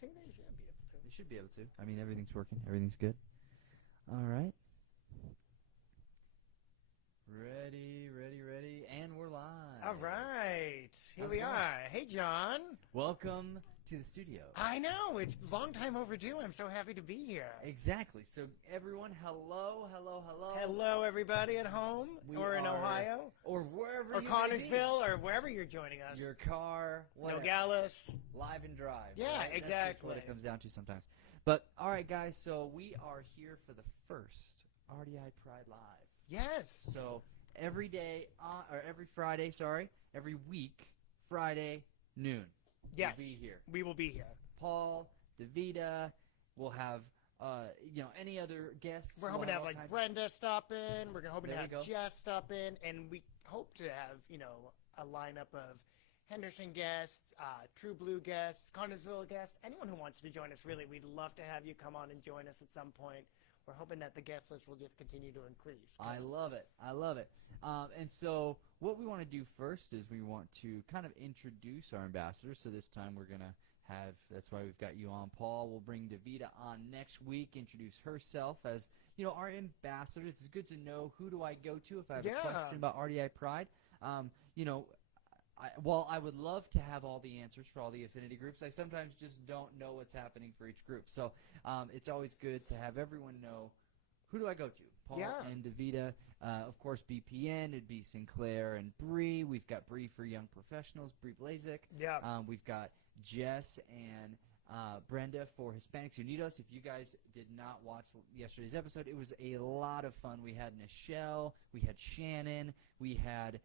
think they should be able to. They should be able to. I mean, everything's working. Everything's good. All right. Ready, and we're live. All right. Here How's we it going? are. Hey, John. Welcome to the studio. I know. It's a long time overdue. I'm so happy to be here. Exactly. So, everyone, hello. Hello, everybody at home We or in are- Ohio Or wherever or you may be. Connersville or wherever you're joining us. Your car, whatever. Nogales. Live and drive. Yeah, right? That's just what exactly. it comes down to sometimes. But, all right, guys, so we are here for the first RDI Pride Live. Yes. So every Friday, every week, Friday, noon. Yes. We'll be here. We will be here. Paul, Davida, we'll have, any other guests. We're hoping to have like Brenda stop in. We're hoping to There we have go. Jess stop in, and we hope to have a lineup of Henderson guests, True Blue guests, Connersville guests, anyone who wants to join us. Really, we'd love to have you come on and join us at some point. We're hoping that the guest list will just continue to increase. I love it. And so what we want to do first is we want to kind of introduce our ambassadors. So this time we're going to have, that's why we've got you on, Paul. We'll bring Davida on next week, introduce herself as, our ambassador. It's good to know who do I go to if I have a question about RDI Pride. While I would love to have all the answers for all the affinity groups, I sometimes just don't know what's happening for each group. So it's always good to have everyone know, who do I go to? Paul and Davida. Of course, BPN, it'd be Sinclair and Bree. We've got Bree for Young Professionals, Bree Blazek. Yeah. We've got Jess and Brenda for Hispanics Who Need Us. If you guys did not watch yesterday's episode, it was a lot of fun. We had Nichelle, we had Shannon, we had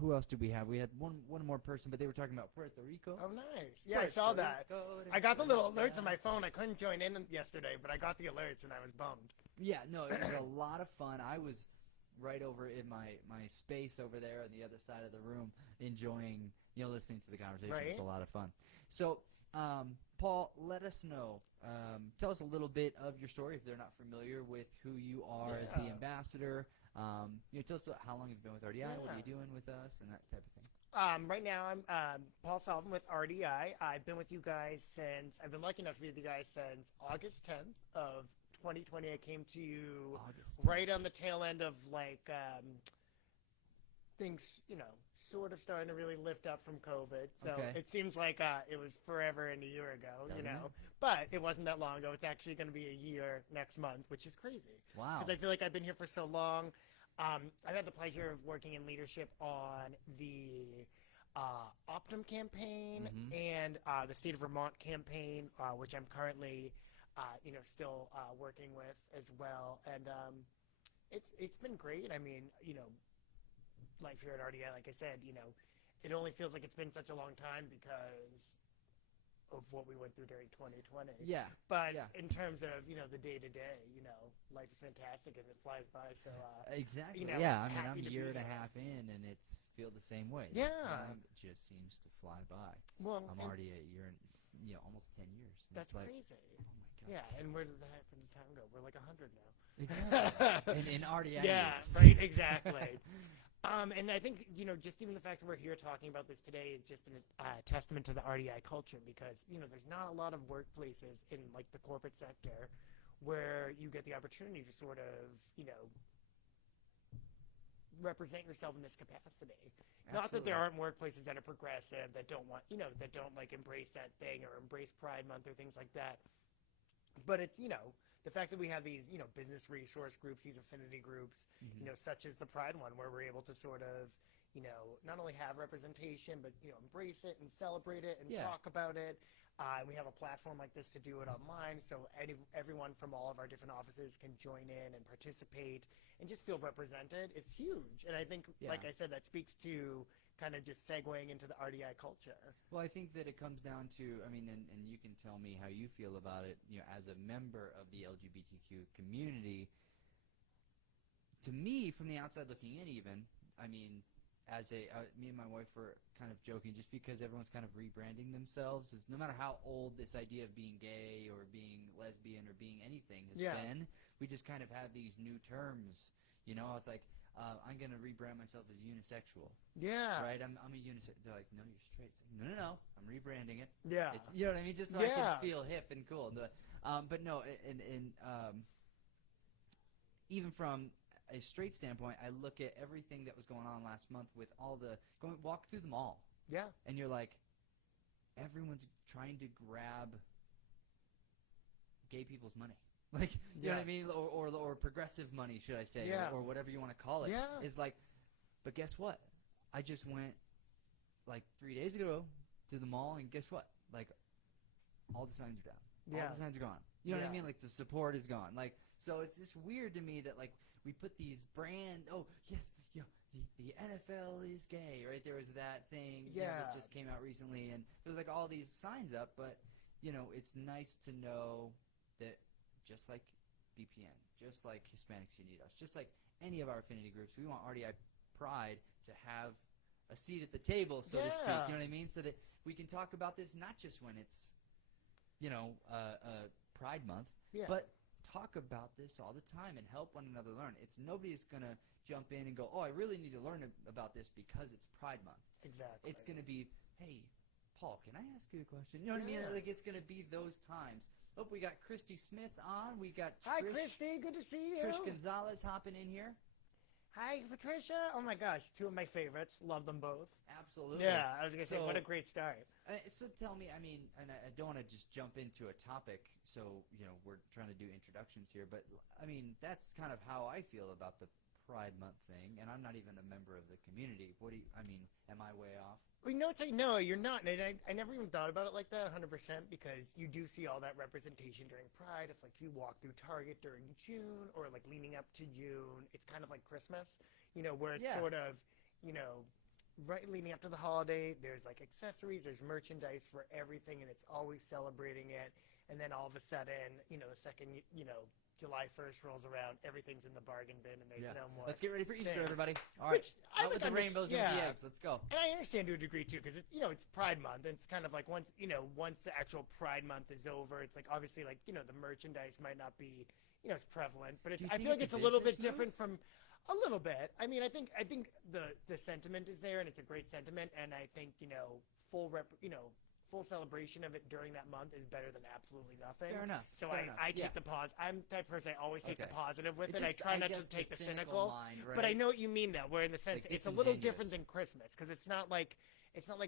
who else did we have? We had one more person, but they were talking about Puerto Rico. Oh, nice. Yeah, I saw that. I got the little alerts on my phone. I couldn't join in yesterday, but I got the alerts, and I was bummed. Yeah, no, it was a lot of fun. I was right over in my space over there on the other side of the room, enjoying, listening to the conversation. Right. It was a lot of fun. So, Paul, let us know. Tell us a little bit of your story if they're not familiar with who you are as the ambassador. Tell us how long you've been with RDI, what are you doing with us, and that type of thing. Right now, I'm Paul Sullivan with RDI. I've been with you guys I've been lucky enough to be with you guys since August 10th of 2020. I came to you right on the tail end of things, sort of starting to really lift up from COVID. So it seems like it was forever and a year ago, but it wasn't that long ago. It's actually going to be a year next month, which is crazy. Wow. Because I feel like I've been here for so long. I've had the pleasure of working in leadership on the Optum campaign and the State of Vermont campaign, which I'm currently, still working with as well. And it's been great. I mean, life here at RDI, like I said, it only feels like it's been such a long time because of what we went through during 2020. Yeah. But in terms of, the day-to-day, life is fantastic and it flies by. So, exactly. I mean, I'm a year and a here. half in and it's feel the same way. Yeah. Time just seems to fly by. Well, I'm already a year and, almost 10 years. And that's it's like, crazy. Oh my God. Yeah, and where does the half of the time go? We're like 100 now. Exactly. in RDI Yeah, years. right, exactly. And I think, just even the fact that we're here talking about this today is just a testament to the RDI culture because, there's not a lot of workplaces in, the corporate sector where you get the opportunity to sort of, represent yourself in this capacity. Absolutely. Not that there aren't workplaces that are progressive, that don't want, that don't, embrace that thing or embrace Pride Month or things like that. But it's, the fact that we have these, business resource groups, these affinity groups, such as the Pride one, where we're able to sort of, not only have representation, but, embrace it and celebrate it and talk about it. We have a platform like this to do it online, so everyone from all of our different offices can join in and participate and just feel represented. It's huge. And I think, like I said, that speaks to kind of just segueing into the RDI culture. Well, I think that it comes down to, and you can tell me how you feel about it, as a member of the LGBTQ community. To me, from the outside looking in even, as me and my wife were kind of joking, just because everyone's kind of rebranding themselves, is no matter how old this idea of being gay or being lesbian or being anything has been, we just kind of have these new terms. I was like, I'm gonna rebrand myself as unisexual. Yeah. Right? I'm a unisex. They're like, no, you're straight. It's like, no. I'm rebranding it. Yeah. It's, you know what I mean? Just so I can feel hip and cool. But no, even from a straight standpoint, I look at everything that was going on last month with all the walk through the mall. Yeah. And you're like, everyone's trying to grab gay people's money. Like, you know what I mean? Or progressive money, should I say, or whatever you want to call it. Yeah. Is like, but guess what? I just went like 3 days ago to the mall, and guess what? Like, all the signs are down. Yeah. All the signs are gone. You know what I mean? Like, the support is gone. Like, so it's just weird to me that, like, we put these the NFL is gay, right? There was that thing that just came out recently, and there was, like, all these signs up, but, you know, it's nice to know that just like BPN, just like Hispanics You Need Us, just like any of our affinity groups, we want RDI Pride to have a seat at the table, so to speak, you know what I mean? So that we can talk about this not just when it's, you know, Pride Month, but talk about this all the time and help one another learn. It's nobody's going to jump in and go, oh, I really need to learn about this because it's Pride Month. Exactly. It's going to be, hey, Paul, can I ask you a question? You know what I mean? Like, it's going to be those times. Oh, we got Christy Smith on. We got Hi, Christy. Good to see you. Trish Gonzalez hopping in here. Hi, Patricia. Oh, my gosh. Two of my favorites. Love them both. Absolutely. Yeah, I was going to say, what a great start. So tell me, I mean, and I don't want to just jump into a topic, so, you know, we're trying to do introductions here, but, I mean, that's kind of how I feel about the Pride Month thing, and I'm not even a member of the community. What do you, I mean, am I way off? Well, you know, it's like, no, you're not. And I never even thought about it like that 100% because you do see all that representation during Pride. It's like you walk through Target during June or like leading up to June. It's kind of like Christmas, you know, where it's sort of, you know, right leading up to the holiday, there's like accessories, there's merchandise for everything, and it's always celebrating it. And then all of a sudden, you know, the second, you know, July 1st rolls around, everything's in the bargain bin, and there's no more. Let's get ready for Easter, everybody. All right, out with the rainbows and the eggs. Let's go. And I understand to a degree too, because it's, you know, it's Pride Month, and it's kind of like once the actual Pride Month is over, it's like obviously like, you know, the merchandise might not be, you know, as prevalent, but it's, I feel like it's a little bit different from. A little bit. I mean, I think the sentiment is there, and it's a great sentiment, and I think, you know, full celebration of it during that month is better than absolutely nothing. Fair enough. So I take the pause. I'm the type of person, I always take the positive with it. I try not to take the cynical. Mind, right? But I know what you mean, though, where in the sense like it's a little different than Christmas, because it's not like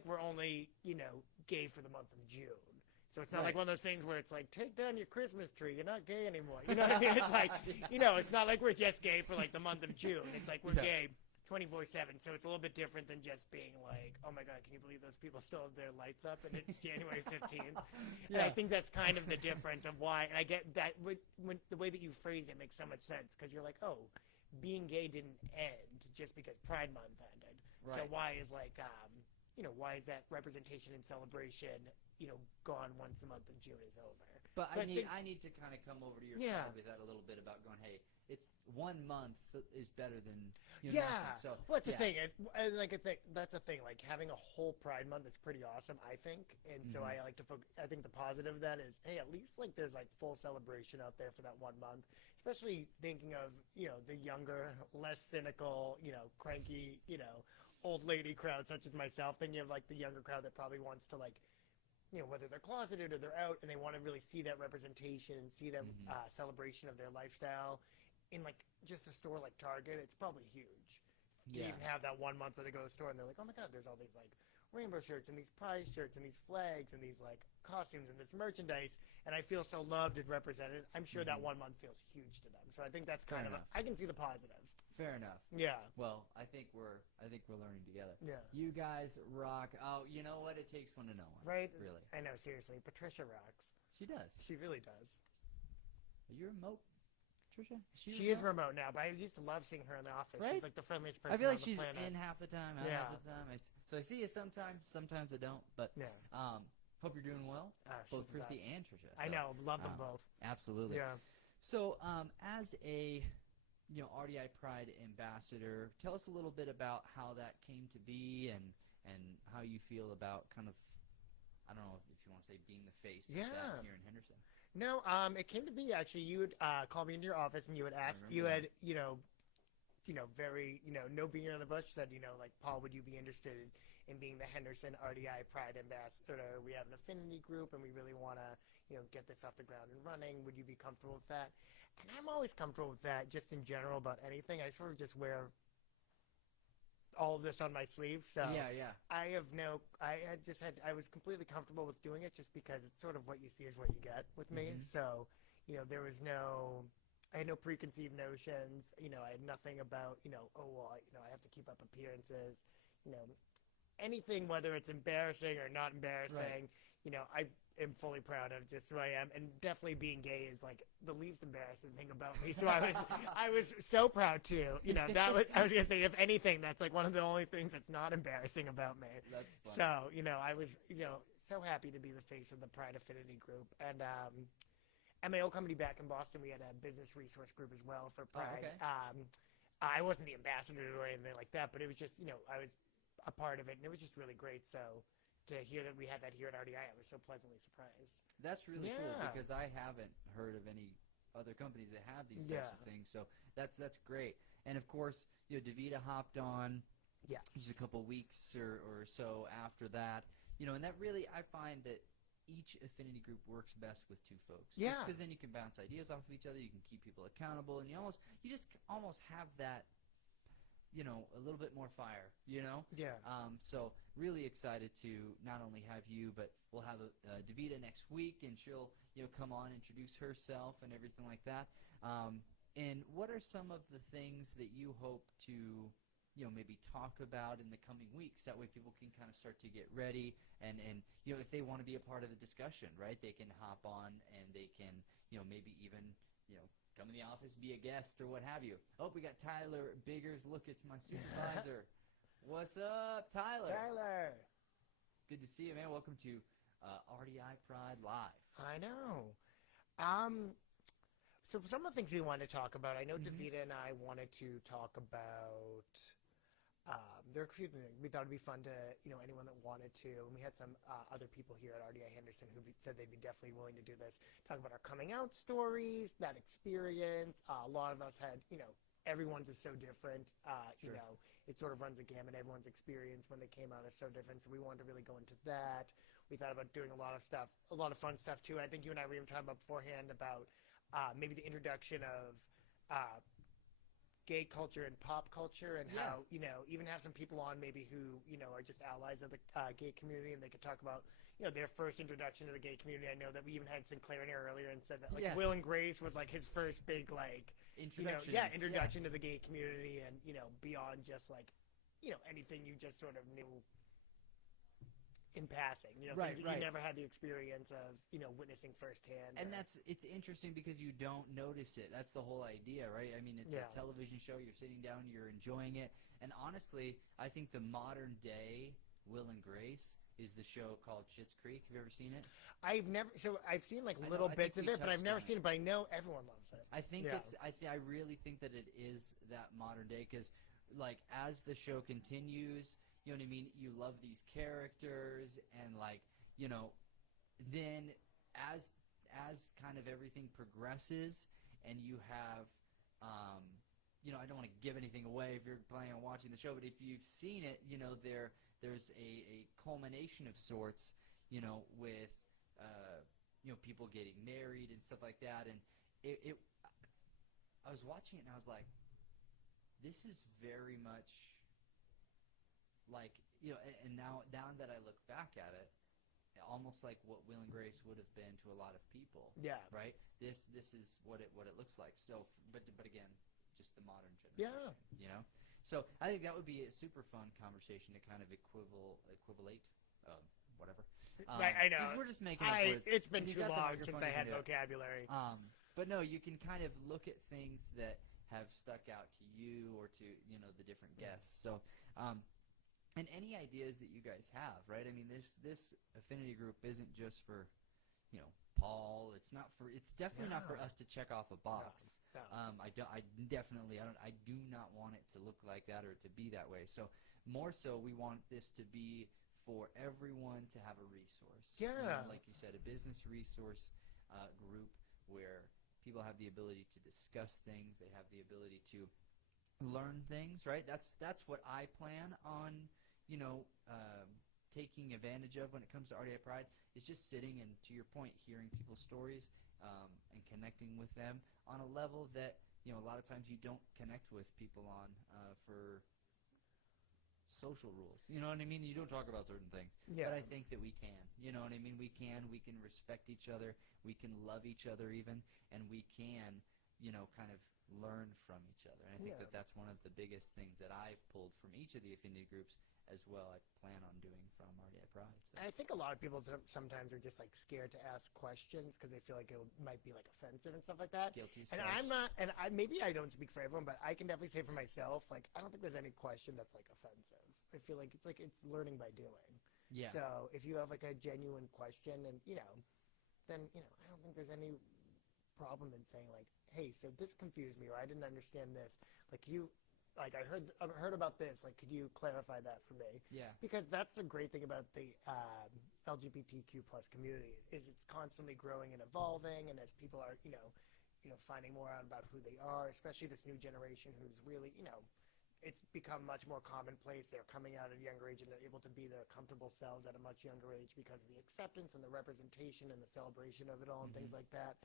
we're only, you know, gay for the month of June. So it's not like one of those things where it's like, take down your Christmas tree. You're not gay anymore. You know what I mean? It's like, you know, it's not like we're just gay for like the month of June. It's like we're gay 24/7. So it's a little bit different than just being like, oh my God, can you believe those people still have their lights up and it's January 15th? And I think that's kind of the difference of why. And I get that when the way that you phrase it makes so much sense, because you're like, oh, being gay didn't end just because Pride Month ended. Right. So why is like, you know, why is that representation and celebration, you know, gone once the month of June is over? But I need to kind of come over to your side with that a little bit about going, hey, it's 1 month is better than nothing. So well, that's the thing. Like I think that's the thing. Like having a whole Pride Month is pretty awesome, I think. And so I like to focus. I think the positive of that is, hey, at least like there's like full celebration out there for that 1 month. Especially thinking of, you know, the younger, less cynical, you know, cranky, you know, old lady crowd such as myself. Thinking of like the younger crowd that probably wants to like, you know, whether they're closeted or they're out, and they want to really see that representation and see that celebration of their lifestyle in like just a store like Target. It's probably huge to even have that 1 month where they go to the store and they're like, oh my God, there's all these like rainbow shirts and these prize shirts and these flags and these like costumes and this merchandise, and I feel so loved and represented. I'm sure that 1 month feels huge to them. So I think that's kind of I can see the positive. Fair enough. Yeah. Well, I think we're learning together. Yeah. You guys rock. Oh, you know what? It takes one to know one. Right? Really. I know, seriously. Patricia rocks. She does. She really does. Are you remote, Patricia? She is remote now, but I used to love seeing her in the office. Right? She's like the friendliest person I feel like on the she's planet. in half the time, out half the time. So I see you sometimes I don't. But hope you're doing well. Both Christy and Trisha. So, I know. Love them both. Absolutely. Yeah. So as a RDI Pride ambassador, tell us a little bit about how that came to be and how you feel about kind of, I don't know if you want to say being the face of that here in Henderson. No, it came to be actually. You would call me into your office and you would ask, you had, you know, very, no beating around the bush, said, like, Paul, would you be interested in being the Henderson RDI Pride ambassador? We have an affinity group, and we really want to, get this off the ground and running. Would you be comfortable with that? And I'm always comfortable with that, just in general about anything. I sort of just wear all of this on my sleeve. So Yeah. I was completely comfortable with doing it just because it's sort of what you see is what you get with me. Mhm. So, I had no preconceived notions. I had nothing about, oh, well, I have to keep up appearances, you know, anything, whether it's embarrassing or not embarrassing, I am fully proud of just who I am. And definitely being gay is like the least embarrassing thing about me. So I was so proud too. I was going to say, if anything, that's like one of the only things that's not embarrassing about me. That's funny. So, I was, so happy to be the face of the Pride Affinity group. And, at my old company back in Boston, we had a business resource group as well for Pride. Okay. I wasn't the ambassador or anything like that, but it was just, I was a part of it, and it was just really great. So to hear that we had that here at RDI, I was so pleasantly surprised. That's really cool Yeah. because I haven't heard of any other companies that have these types of things. So that's great. And of course, Davida hopped on Yes. just a couple weeks or so after that. And that really, I find that each affinity group works best with two folks. Yeah. Because then you can bounce ideas off of each other, you can keep people accountable, and you just almost have that, a little bit more fire, Yeah. So really excited to not only have you, but we'll have Davida next week, and she'll, come on, introduce herself and everything like that. And what are some of the things that you hope to, maybe talk about in the coming weeks? That way people can kind of start to get ready, and if they want to be a part of the discussion, right, they can hop on and they can, maybe even, come in the office, be a guest or what have you. Oh, we got Tyler Biggers. Look, it's my supervisor. What's up, Tyler? Tyler. Good to see you, man. Welcome to RDI Pride Live. I know. So some of the things we wanted to talk about, I know Davida and I wanted to talk about, there are a few things we thought it'd be fun to, anyone that wanted to, and we had some other people here at RDI Henderson who said they'd be definitely willing to do this, talk about our coming out stories, that experience. A lot of us had, everyone's is so different. Sure. It sort of runs a gamut. Everyone's experience when they came out is so different, so we wanted to really go into that. We thought about doing a lot of stuff, a lot of fun stuff too. I think you and I were even talking about beforehand about maybe the introduction of gay culture and pop culture, and how, even have some people on maybe who, are just allies of the gay community, and they could talk about, their first introduction to the gay community. I know that we even had Sinclair in here earlier and said that, like, Will and Grace was, like, his first big, like, introduction to the gay community, and, beyond just, like, anything you just sort of knew in passing, Right. You never had the experience of, witnessing firsthand. And it's interesting because you don't notice it. That's the whole idea, right? I mean, it's a television show. You're sitting down, you're enjoying it. And honestly, I think the modern day Will and Grace is the show called Schitt's Creek. Have you ever seen it? I've seen like little bits of it, but I've never seen it. But I know everyone loves it. I think I really think that it is that modern day, because, like, as the show continues, you know what I mean? You love these characters, and, like, then as kind of everything progresses, and you have, I don't want to give anything away if you're planning on watching the show, but if you've seen it, there's a culmination of sorts, with, people getting married and stuff like that, and I was watching it and I was like, this is very much like, and now that I look back at it, almost like what Will and Grace would have been to a lot of people. Yeah. Right. This is what it looks like. So, but again, just the modern generation. Yeah. So I think that would be a super fun conversation to kind of equivalate, whatever. I know. We're just making up words. It's been You too got the long microphone, since I you can had do it. vocabulary. But no, you can kind of look at things that have stuck out to you or to, the different guests. So, and any ideas that you guys have, right? I mean, this affinity group isn't just for, Paul. It's definitely not for us to check off a box. No. I do not want it to look like that or to be that way. So more so, we want this to be for everyone to have a resource. Yeah. Like you said, a business resource group where people have the ability to discuss things. They have the ability to learn things, right? That's what I plan on, you know, taking advantage of when it comes to RDI Pride, is just sitting and, to your point, hearing people's stories and connecting with them on a level that, you know, a lot of times you don't connect with people on for social rules. You know what I mean? You don't talk about certain things. Yeah. But I think that we can. You know what I mean? We can respect each other. We can love each other even. And we can, you know, kind of learn from each other. And I think that that's one of the biggest things that I've pulled from each of the affinity groups as well. I plan on doing from RDI Pride. So. And I think a lot of people sometimes are just like scared to ask questions because they feel like it might be like offensive and stuff like that. Guilty as And charged. I'm not, and maybe I don't speak for everyone, but I can definitely say for myself, like I don't think there's any question that's like offensive. I feel like it's learning by doing. Yeah. So if you have like a genuine question, and then I don't think there's any problem in saying like, hey, so this confused me, or I didn't understand this. Like I heard about this. Like, could you clarify that for me? Yeah. Because that's the great thing about the LGBTQ plus community, is it's constantly growing and evolving, and as people are finding more out about who they are, especially this new generation who's really it's become much more commonplace. They're coming out at a younger age and they're able to be their comfortable selves at a much younger age because of the acceptance and the representation and the celebration of it all and things like that.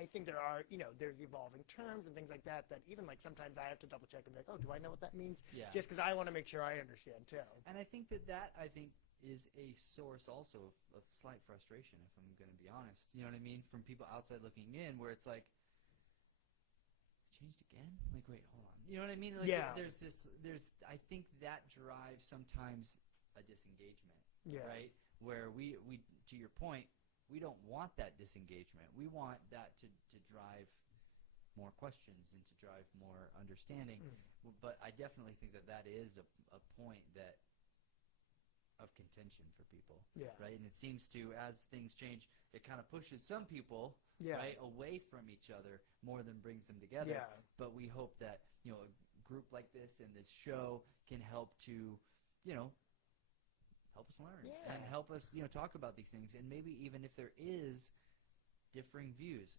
I think there are, there's evolving terms and things like that even like sometimes I have to double check and be like, oh, do I know what that means? Yeah. Just because I want to make sure I understand too. And I think that is a source also of slight frustration, if I'm going to be honest. You know what I mean? From people outside looking in, where it's like, changed again? Like, wait, hold on. You know what I mean? Like, I think that drives sometimes a disengagement, right? Where we, to your point, we don't want that disengagement. We want that to drive more questions and to drive more understanding. But I definitely think that is a point of contention for people, right? And it seems to, as things change, it kind of pushes some people right away from each other more than brings them together. But we hope that a group like this and this show can help to help us learn and help us talk about these things. And maybe even if there is differing views,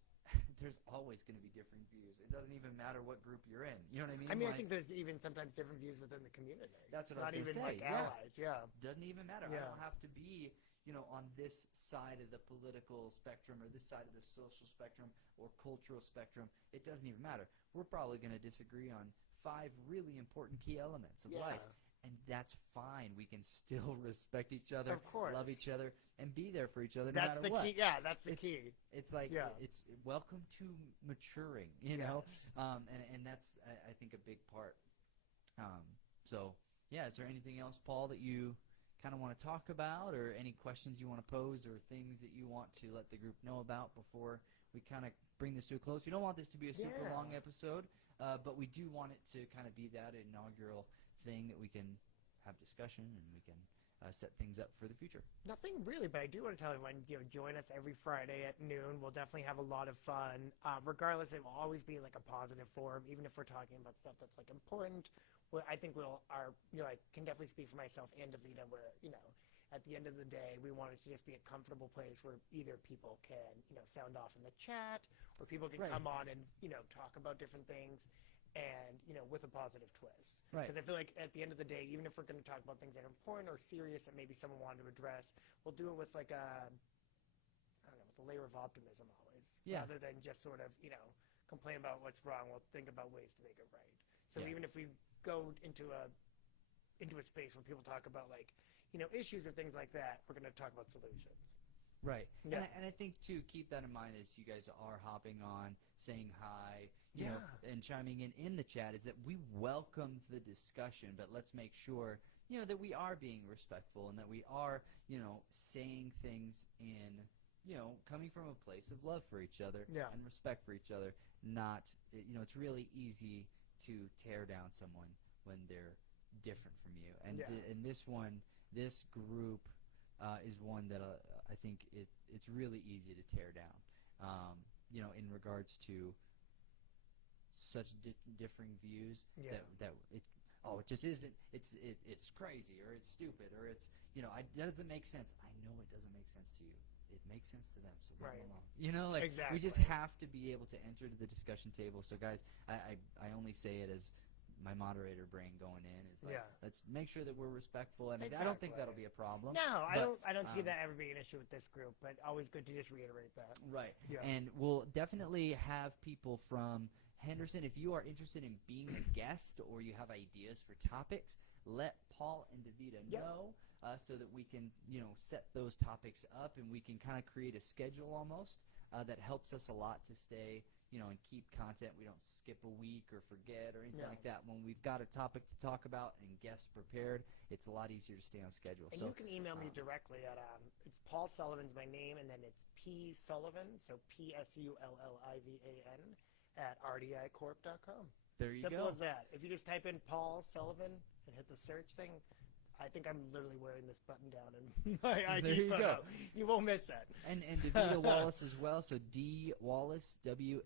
there's always going to be differing views. It doesn't even matter what group you're in. You know what I mean? I mean, I think there's even sometimes different views within the community. That's what I was going to say. Not even like allies. Doesn't even matter. I don't have to be on this side of the political spectrum or this side of the social spectrum or cultural spectrum. It doesn't even matter. We're probably going to disagree on 5 really important key elements of life. And that's fine. We can still respect each other, of course, love each other, and be there for each other no that's matter the what. Key. Yeah, that's the key. It's like it's welcome to maturing, know, and that's I think a big part. So is there anything else, Paul, that you kind of want to talk about, or any questions you want to pose, or things that you want to let the group know about before we kind of bring this to a close? We don't want this to be a super long episode, but we do want it to kind of be that inaugural thing that we can have discussion and we can set things up for the future. Nothing really, but I do want to tell everyone, join us every Friday at noon. We'll definitely have a lot of fun. Regardless, it will always be like a positive forum, even if we're talking about stuff that's like important. I think I can definitely speak for myself and Davina, where, at the end of the day, we want it to just be a comfortable place where either people can, sound off in the chat, or people can come on and, talk about different things. And, with a positive twist. Right. Because I feel like at the end of the day, even if we're going to talk about things that are important or serious that maybe someone wanted to address, we'll do it with like with a layer of optimism always. Yeah. Rather than just sort of, complain about what's wrong, we'll think about ways to make it right. So even if we go into a space where people talk about like, issues or things like that, we're going to talk about solutions. Right. Yeah. And I think, too, keep that in mind as you guys are hopping on, saying hi, you know, and chiming in the chat, is that we welcome the discussion, but let's make sure, that we are being respectful and that we are, saying things in, coming from a place of love for each other and respect for each other. Not, it's really easy to tear down someone when they're different from you. And and this group is one that I think it's really easy to tear down, in regards to such differing views that it just isn't. It's crazy, or it's stupid, or it's it doesn't make sense. I know it doesn't make sense to you. It makes sense to them, so leave them alone. Exactly. We just have to be able to enter to the discussion table. So guys, I only say it as my moderator brain going in. Is like, Yeah. let's make sure that we're respectful, and I don't think Exactly. that'll be a problem. No, But, I don't see that ever being an issue with this group, but always good to just reiterate that. Right. Yeah. And we'll definitely have people from Henderson. If you are interested in being a guest or you have ideas for topics, let Paul and Davida Yep. know so that we can, set those topics up, and we can kind of create a schedule almost that helps us a lot to stay, and keep content. We don't skip a week or forget or anything No. like that. When we've got a topic to talk about and guests prepared, it's a lot easier to stay on schedule. And So you can email me directly at it's Paul Sullivan's my name, and then it's P Sullivan, so PSULLIVAN at RDIcorp.com. there you Simple go. as that. If you just type in Paul Sullivan and hit the search thing, I think I'm literally wearing this button down in my ID There you photo. go. You won't miss that. And Davida Wallace as well. So D Wallace, WALLACE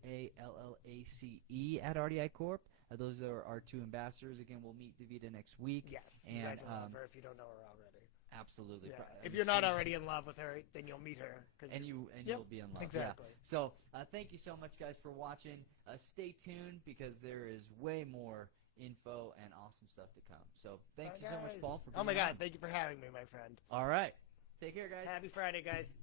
at RDI Corp. Those are our two ambassadors. Again, we'll meet Davida next week. Yes, And you guys will love her if you don't know her already. absolutely. Yeah. I If mean, you're not she's- already in love with her, then you'll meet her. and Yep, you'll be in love. exactly. Yeah. So thank you so much, guys, for watching. Stay tuned because there is way more info and awesome stuff to come. So thank you so much, guys. Paul, for being Oh my God, on. thank you for having me, my friend. All right. Take care, guys. Happy Friday, guys.